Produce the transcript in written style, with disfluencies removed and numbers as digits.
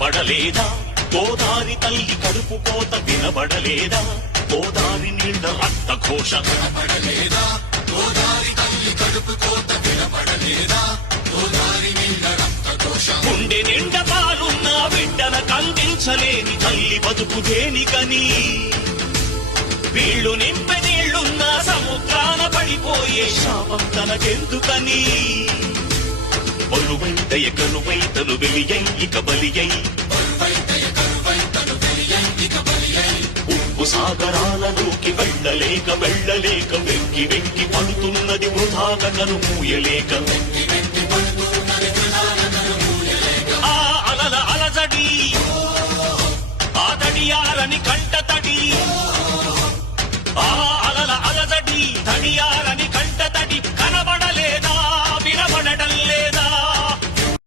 కనబడలేదా గోదారి తల్లి కడుపు కోత వినబడలేదా గోదారి నీళ్ల రక్త ఘోష కనబడలేదా గోదారి తల్లి కడుపు కోత వినబడలేదా గోదారి నీళ్ల రక్త ఘోష గుండె నిండ పాలున్న బిడ్డల కందించలేని తల్లి బతుకు దేనికని వీళ్ళు నింపె నీళ్లున్న సముద్రాన పడిపోయే శాపం తనకెందుకని బరువైతయ కరువైతను వెలియై ఇక బలియై ఉప్పు సాగరాలలోకి వెళ్ళలేక వెంకి వెంకి పడుతున్నది వృధాగా కను మూయలేక ఆ అలల అలజడి ఆ దడియారని కంట